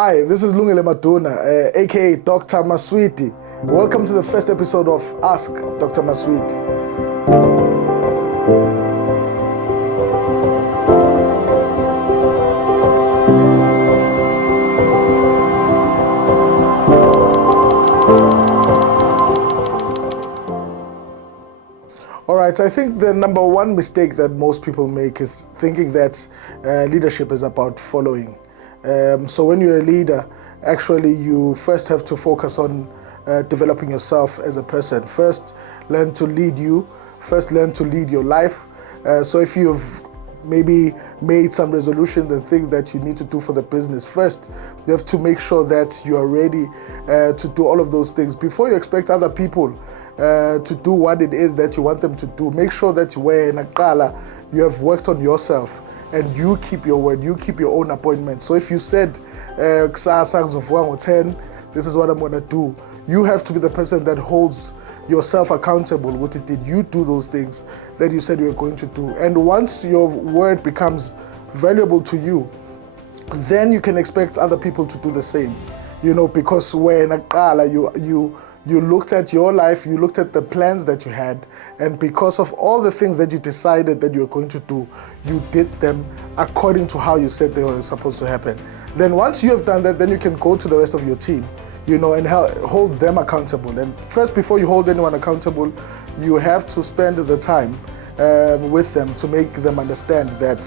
Hi, this is Lungile Maduna, aka Dr. Maswidi. Welcome to the first episode of Ask Dr. Maswidi. All right, I think the number one mistake that most people make is thinking that leadership is about following. So when you're a leader, actually you first have to focus on developing yourself as a person. First, learn to lead you. First, learn to lead your life. So if you've maybe made some resolutions and things that you need to do for the business, first, you have to make sure that you are ready to do all of those things. Before you expect other people to do what it is that you want them to do, make sure that you have worked on yourself and you keep your word, you keep your own appointment. So if you said, kusasa ngizovuka ngo-10, this is what I'm going to do, you have to be the person that holds yourself accountable. What did you do those things that you said you were going to do? And once your word becomes valuable to you, then you can expect other people to do the same. You know, because when you looked at your life, you looked at the plans that you had, and because of all the things that you decided that you were going to do, you did them according to how you said they were supposed to happen. Then once you have done that, then you can go to the rest of your team, you know, and hold them accountable. And first, before you hold anyone accountable, you have to spend the time with them to make them understand that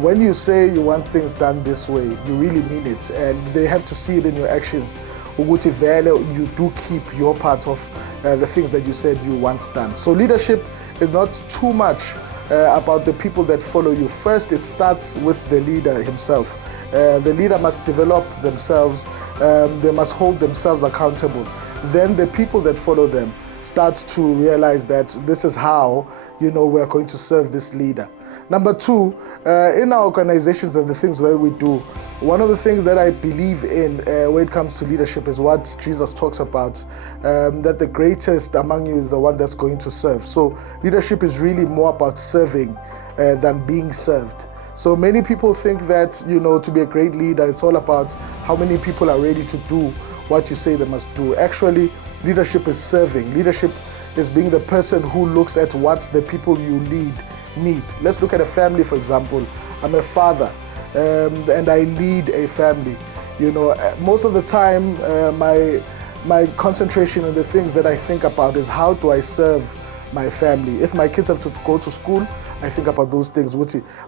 when you say you want things done this way, you really mean it, and they have to see it in your actions. You do keep your part of the things that you said you want done. So leadership is not too much about the people that follow you. First, it starts with the leader himself. The leader must develop themselves. They must hold themselves accountable. Then the people that follow them start to realize that this is how, you know, we're going to serve this leader. Number two, in our organizations and the things that we do, one of the things that I believe in when it comes to leadership is what Jesus talks about, that the greatest among you is the one that's going to serve. So leadership is really more about serving than being served. So many people think that, you know, to be a great leader, it's all about how many people are ready to do what you say they must do. Actually, leadership is serving. Leadership is being the person who looks at what the people you lead need. Let's look at a family, for example. I'm a father and I lead a family. You know, most of the time my concentration on the things that I think about is how do I serve my family. If my kids have to go to school, I think about those things.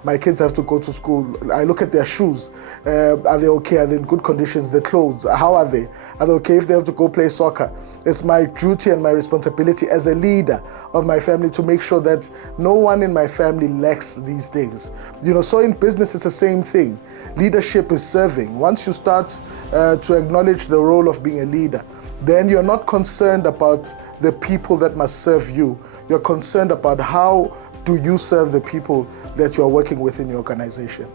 My kids have to go to school. I look at their shoes. Are they okay? Are they in good conditions? Their clothes, how are they? Are they okay if they have to go play soccer? It's my duty and my responsibility as a leader of my family to make sure that no one in my family lacks these things. You know, so in business, it's the same thing. Leadership is serving. Once you start to acknowledge the role of being a leader, then you're not concerned about the people that must serve you. You're concerned about how do you serve the people that you are working with in your organization.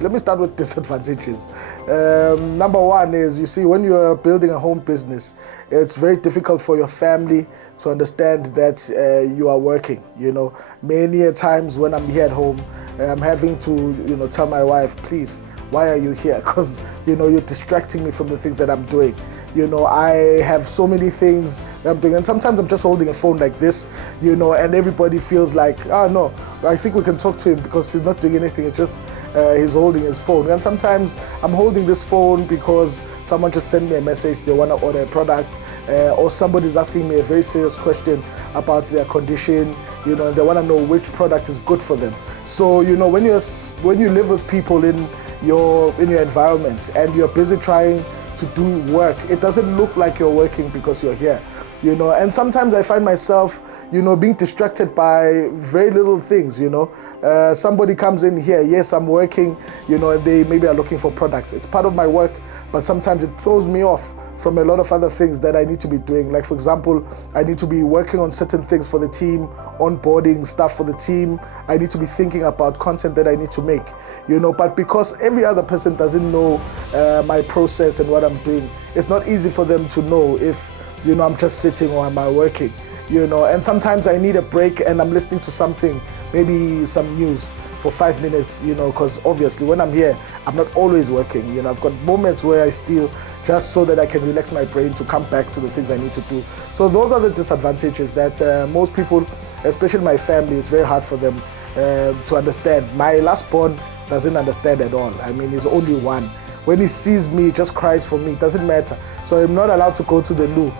Let me start with disadvantages. Number one is, you see, when you're building a home business, it's very difficult for your family to understand that you are working. You know, many a times when I'm here at home, I'm having to, you know, tell my wife, please, why are you here? Because, you know, you're distracting me from the things that I'm doing. You know, I have so many things that I'm doing, and sometimes I'm just holding a phone like this, you know, and everybody feels like, oh no, I think we can talk to him because he's not doing anything, it's just he's holding his phone. And sometimes I'm holding this phone because someone just sent me a message, they want to order a product, or somebody's asking me a very serious question about their condition, you know, and they want to know which product is good for them. So, you know, when you live with people in your environment and you're busy trying to do work, it doesn't look like you're working because you're here, you know. And sometimes I find myself, you know, being distracted by very little things, you know. Somebody comes in here, yes, I'm working, you know, and they maybe are looking for products. It's part of my work, but sometimes it throws me off from a lot of other things that I need to be doing. Like, for example, I need to be working on certain things for the team, onboarding stuff for the team. I need to be thinking about content that I need to make, you know, but because every other person doesn't know my process and what I'm doing, it's not easy for them to know if, you know, I'm just sitting or am I working, you know. And sometimes I need a break and I'm listening to something, maybe some news. for 5 minutes, you know, because obviously when I'm here, I'm not always working. You know, I've got moments where I steal just so that I can relax my brain to come back to the things I need to do. So those are the disadvantages that most people, especially my family, it's very hard for them to understand. My last born doesn't understand at all. I mean, he's only one. When he sees me, he just cries for me. It doesn't matter. So I'm not allowed to go to the loo,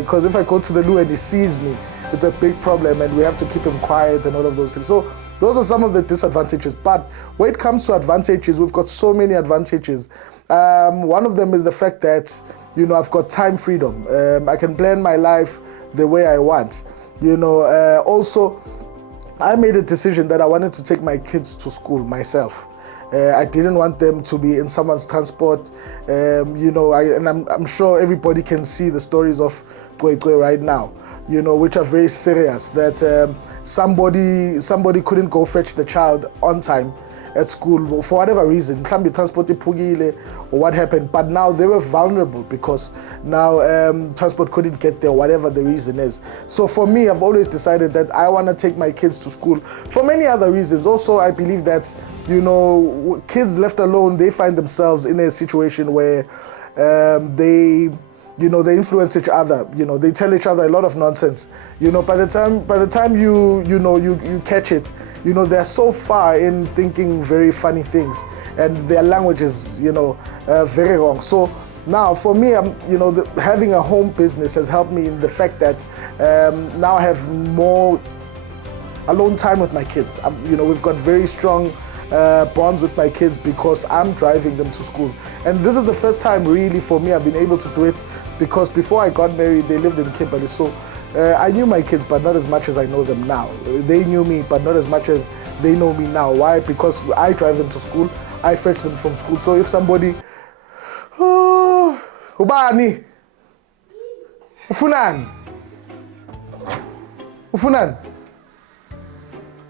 because if I go to the loo and he sees me, it's a big problem, and we have to keep him quiet and all of those things. So those are some of the disadvantages. But when it comes to advantages, we've got so many advantages. One of them is the fact that, you know, I've got time freedom. I can plan my life the way I want. You know, also, I made a decision that I wanted to take my kids to school myself. I didn't want them to be in someone's transport. You know, I'm sure everybody can see the stories of Kwekwe right now, you know, which are very serious, that somebody couldn't go fetch the child on time at school for whatever reason, can be transport or what happened, but now they were vulnerable because now transport couldn't get there, whatever the reason is. So for me, I've always decided that I want to take my kids to school for many other reasons. Also, I believe that, you know, kids left alone, they find themselves in a situation where they influence each other. You know, they tell each other a lot of nonsense. You know, by the time you catch it, you know, they're so far in thinking very funny things, and their language is, you know, very wrong. So now for me, having a home business has helped me in the fact that now I have more alone time with my kids. You know, we've got very strong bonds with my kids because I'm driving them to school. And this is the first time really for me I've been able to do it, because before I got married, they lived in Kimberley. So I knew my kids, but not as much as I know them now. They knew me, but not as much as they know me now. Why? Because I drive them to school, I fetch them from school. So if somebody, Ubani, Ufunan,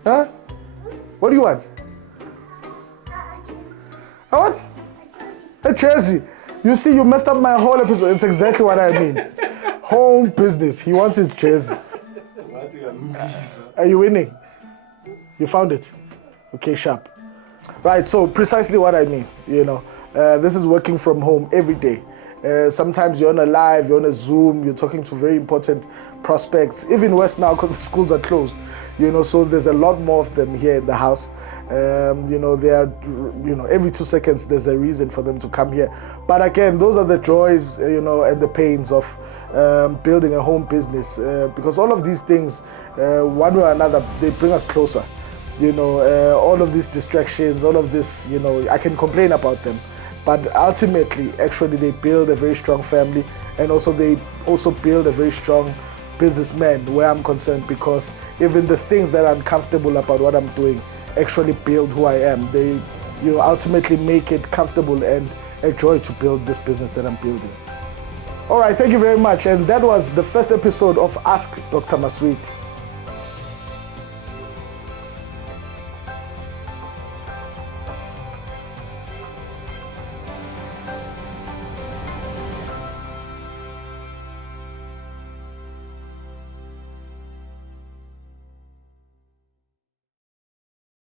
huh? What do you want? A what? A jersey. You see, you messed up my whole episode. It's exactly what I mean. Home business. He wants his jersey. Are you winning? You found it? Okay, sharp. Right, so precisely what I mean, you know. This is working from home every day. Sometimes you're on a live, you're on a Zoom, you're talking to very important prospects, even worse now because the schools are closed, you know, so there's a lot more of them here in the house. You know, they are, you know, every 2 seconds there's a reason for them to come here. But again, those are the joys, you know, and the pains of building a home business, because all of these things, one way or another, they bring us closer. You know, all of these distractions, all of this, you know, I can complain about them, but ultimately, actually, they build a very strong family, and also they also build a very strong businessman where I'm concerned, because even the things that are uncomfortable about what I'm doing actually build who I am. They, you know, ultimately make it comfortable and a joy to build this business that I'm building. All right, thank you very much. And that was the first episode of Ask Dr. Maswidi.